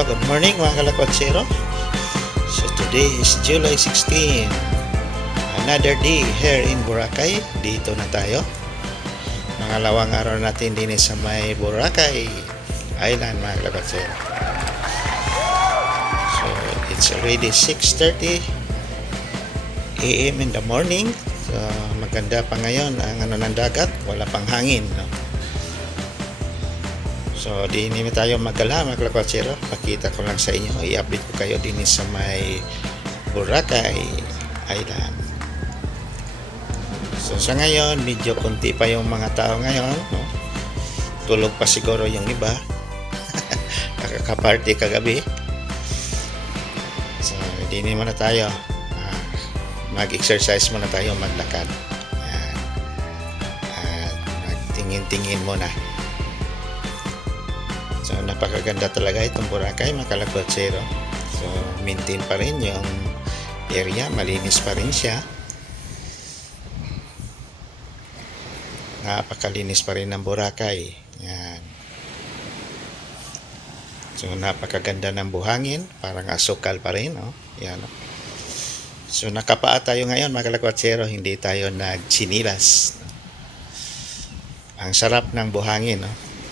Hello, good morning mga kalakwatsero. So today is July 16. Another day here in Boracay. Dito na tayo. Mangalawang araw natin din sa may Boracay Island mga kalakwatsero. So it's already 6:30 AM in the morning. So maganda pa ngayon ang ng dagat. Wala pang hangin. No? So, di naman tayo magala mga kalakwatsero. Pakita ko lang sa inyo. I-update ko kayo din sa may Boracay Island. So, sa ngayon, medyo kunti pa yung mga tao ngayon. No? Tulog pa siguro yung iba. Nakaka-party kagabi. So, di naman na tayo. Mag-exercise muna tayo, maglakad. Yan. At magtingin-tingin muna. So, napakaganda talaga itong Boracay, mga kalakwatsero. So, maintain pa rin yung area, malinis pa rin siya. Napakalinis pa rin ng Boracay. Yan. So, napakaganda ng buhangin, parang asukal pa rin, no? Yan, no? So, nakapaa tayo ngayon, mga kalakwatsero, hindi tayo nagchinilas. Ang sarap ng buhangin, no?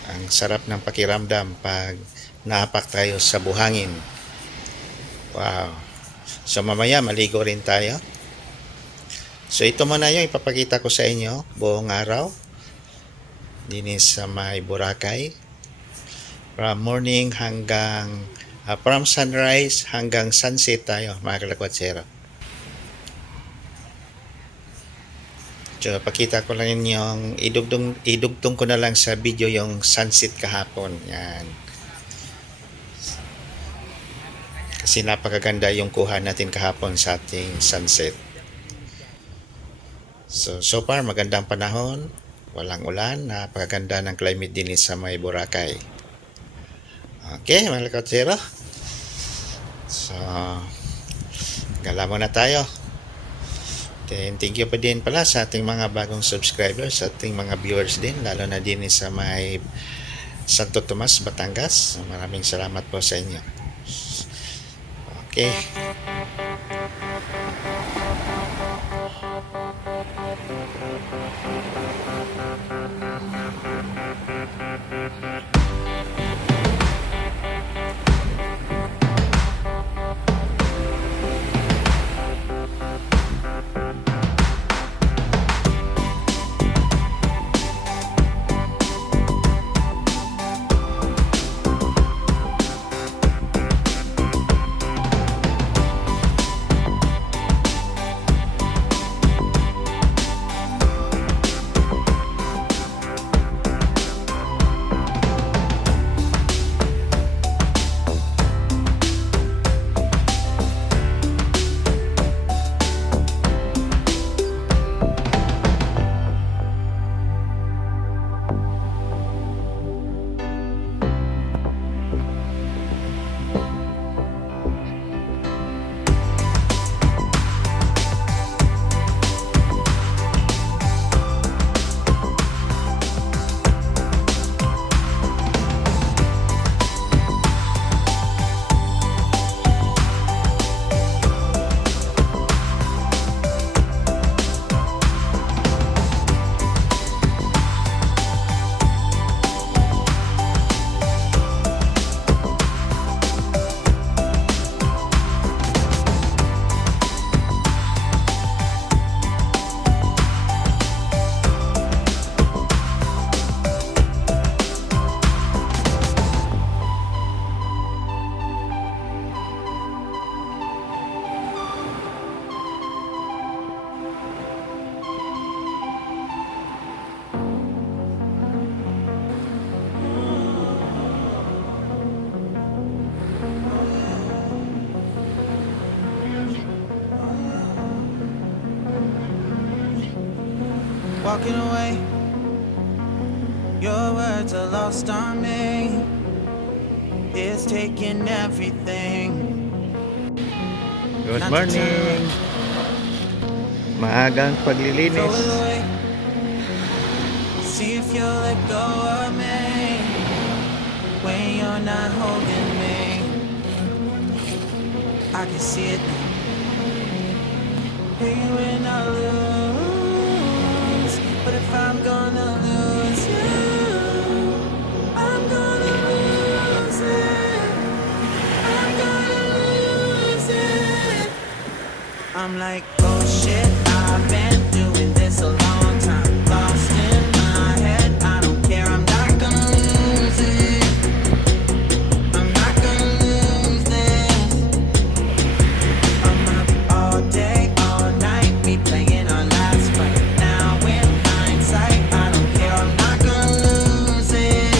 Ang sarap ng pakiramdam pag naapak tayo sa buhangin. Wow. So mamaya maligo rin tayo. So ito muna yung ipapakita ko sa inyo buong araw. Dinis sa may Boracay. From morning hanggang from sunrise hanggang sunset tayo mga kalakwatsero. So, pakita ko lang yung idugtong ko na lang sa video yung sunset kahapon. Yan. Kasi napakaganda yung kuha natin kahapon sa ating sunset. So far magandang panahon. Walang ulan. Napakaganda ng climate din sa may Boracay. Okay, mga kalakwatsero. So, gala muna tayo. Then, thank you pa din pala sa ating mga bagong subscribers, sa ating mga viewers din, lalo na din sa may Santo Tomas, Batangas. Maraming salamat po sa inyo. Okay. Walking away, your words are lost on me. It's taking everything. Good morning. Maagang Throw paglilinis. it away. See if you'll let go of me when you're not holding me. I can see it now. Hey, when I lose, but if I'm gonna lose you, I'm gonna lose it. I'm gonna lose it. I'm like, oh shit, I've been doing this a long time. Lost in my head, I don't care, I'm not gonna lose it. I'm not gonna lose this. I'm up all day, all night, replaying our last fight. Now in hindsight, I don't care, I'm not gonna lose it.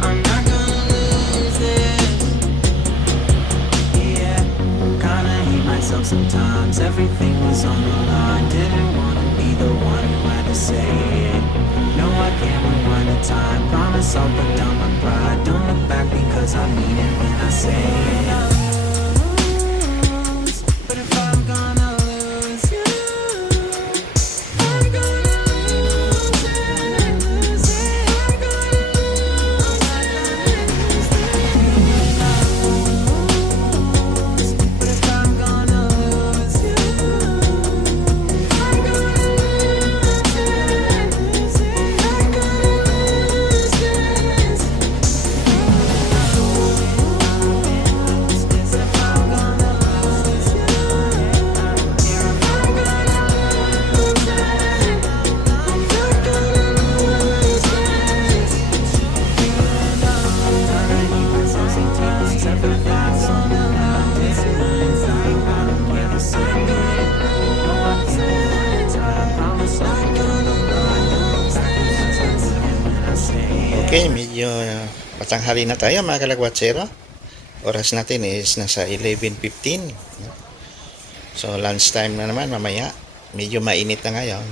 I'm not gonna lose this. Yeah, kinda hate myself sometimes. Everything was on the line. Didn't wanna be the one who had to say it. No, I can't rewind the time. Promise I'll put down my pride. Don't look back because I mean it when I say it. But if I'm gonna lose you, I'm gonna lose it. I'm gonna lose it. But if I'm gonna lose you, I'm gonna lose it. I'm gonna lose this. If I'm gonna lose you, I don't care. I'm gonna lose it. I'm not gonna lose this. Okay, medyo patanghali na tayo mga kalagwatsero. Oras natin is nasa 11:15. So lunch time na naman mamaya. Medyo mainit na ngayon.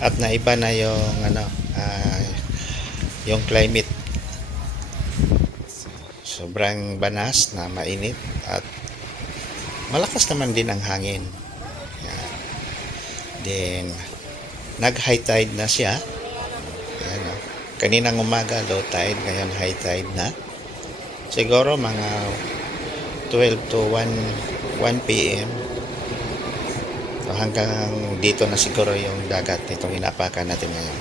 At naiba na yung yung climate. Sobrang banas na mainit at malakas naman din ang hangin. Yan. Then nag-high tide na siya. Yan, oh. Kaninang umaga low tide, ngayon high tide na. Siguro mga 12 to 1 p.m. So hanggang dito na siguro yung dagat nitong inapakan natin ngayon.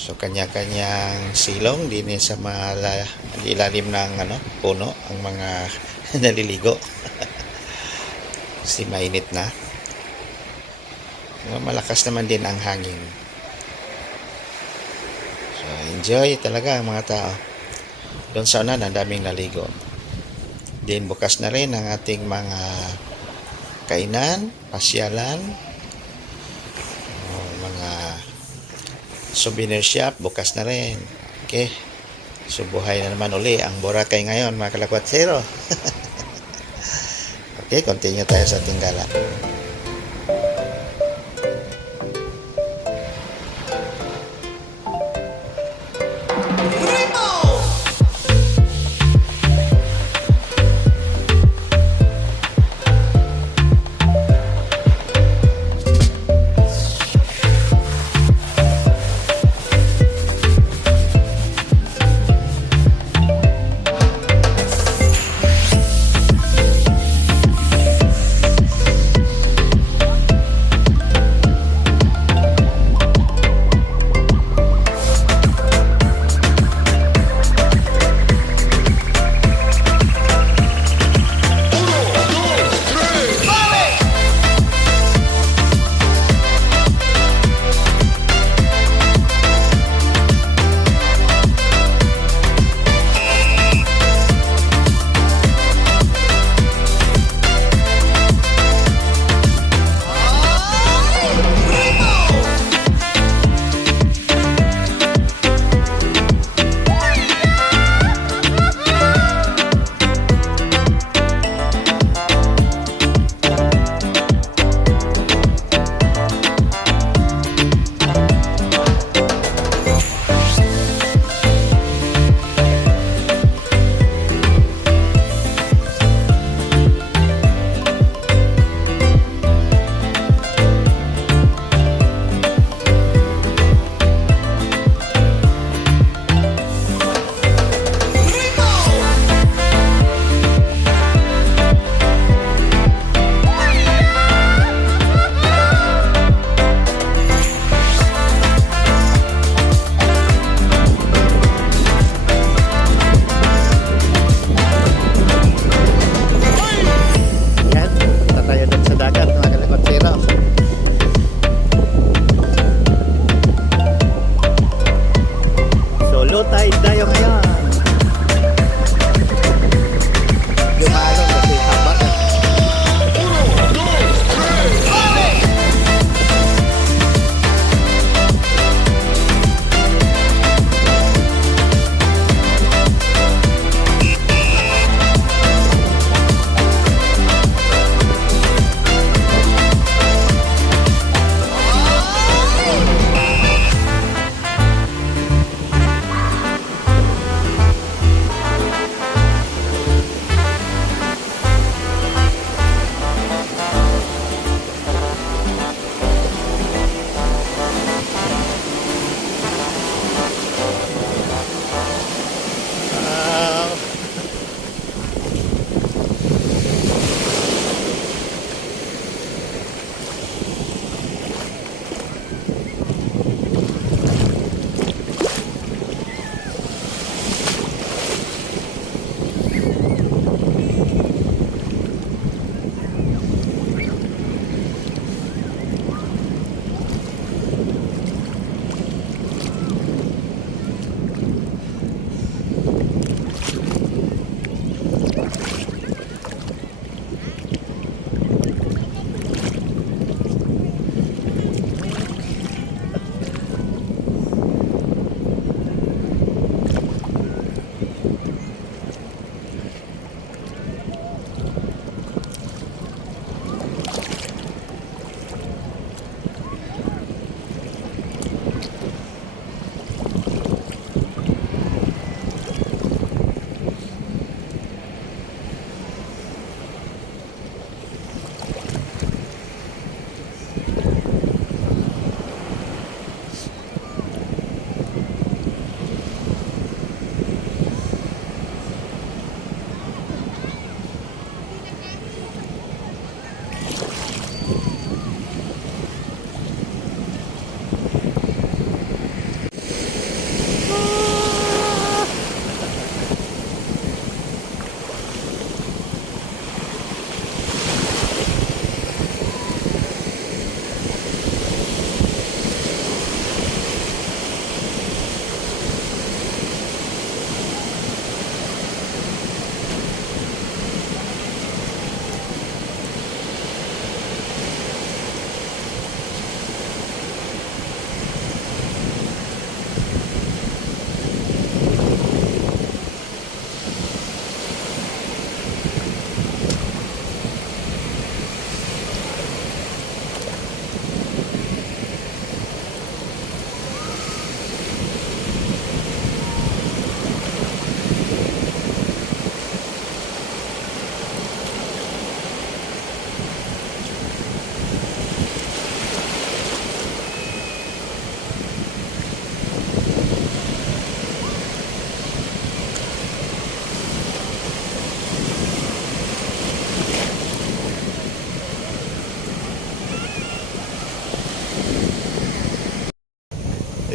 So kanya-kanyang silong din sa ilalim ng puno ang mga naliligo. Kasi mainit na. Malakas naman din ang hangin. So enjoy talaga ang mga tao. Doon sa unan ang daming naligo. Din bukas na rin ang ating mga kainan, pasyalan, mga souvenir shop, bukas na rin. Okay. So buhay na naman uli ang Boracay ngayon mga kalakwatsero. Okay, continue tayo sa ating gala. low tide tayo ngayon. Yumalong kasi haba na.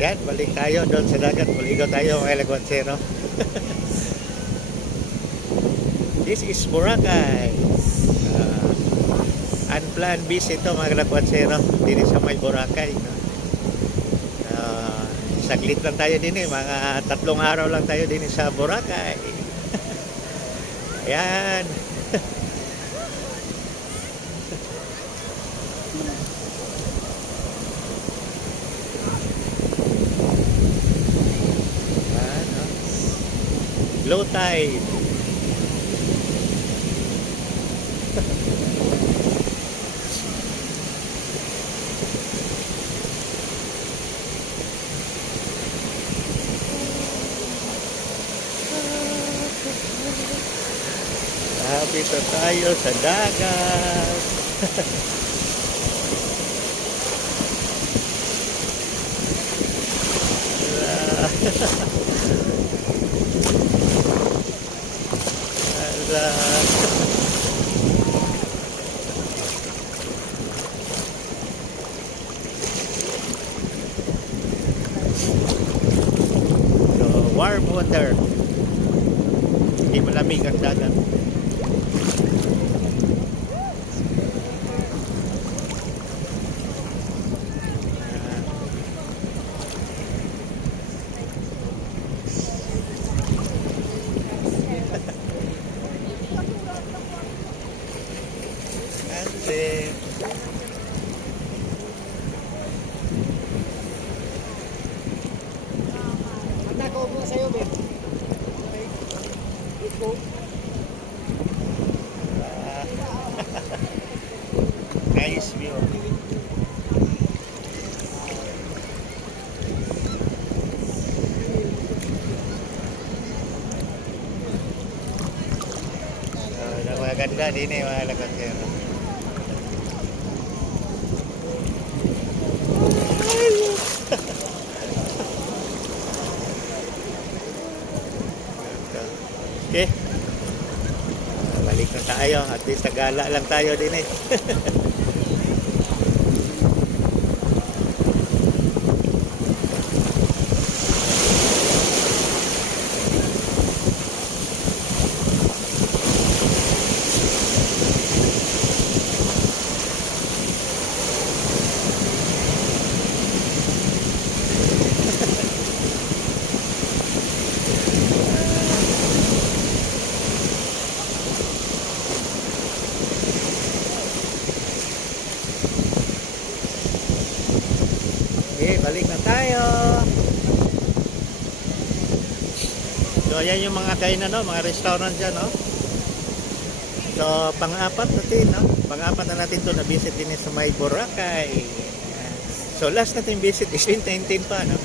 Yan, balik tayo doon sa dagat. Maligo tayo mga Laguansero. This is Boracay. Unplanned visit ito mga Laguansero. Dito sa may Boracay. No? Saglit lang tayo din eh. Mga 3 araw lang tayo din sa Boracay. Ayan. Low tide. Dito tayo sa dagat. So, warm water. Hindi malamig ang dagat. Napakaganda din eh mga kalakotsero. Okay. Balik na tayo. At least nagala lang tayo din eh. Okay, balik na tayo. So, ayan yung mga kainan, no? Mga restaurant dyan, no? So, pang-apat natin, no? Pang-apat na natin to na visit din sa may Boracay. Ayan. So, last natin visit is 2019 pa, no?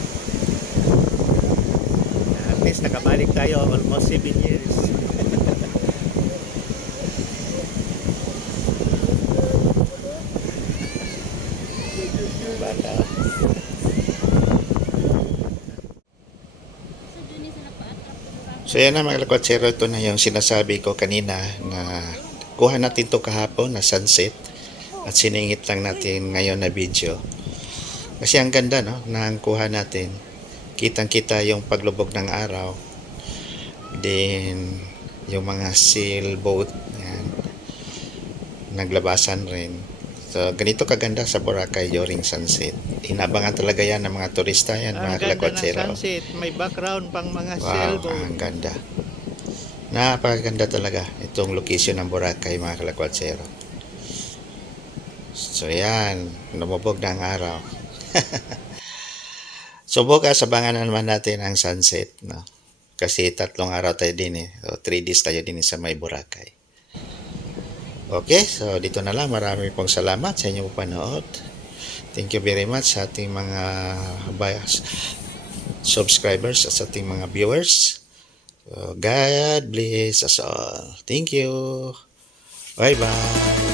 At least nakabalik tayo almost 7 years. Bata. So yan na mga kalakotsero, ito na yung sinasabi ko kanina na kuha natin to kahapon na sunset at siningit lang natin ngayon na video. Kasi ang ganda, no, nang kuha natin. Kitang-kita yung paglubog ng araw. Then yung mga sailboat, yan, naglabasan rin. So ganito kaganda sa Boracay during sunset. Inabangan talaga yan ng mga turista yan, mga kalakotsero. Sunset, may background pang mga Wow, sailboat. ang ganda. Napakaganda talaga itong location ng Boracay, mga kalakotsero. So yan, lumubog na ang araw. So bukas abangan na naman natin ang sunset, no? Kasi 3 araw tayo din eh. So 3 days tayo din sa may Boracay. Okay, so dito na lang. Marami pong salamat sa inyong panood. Thank you very much sa ating mga subscribers at sa ating mga viewers. So, God bless us all. Thank you. Bye-bye.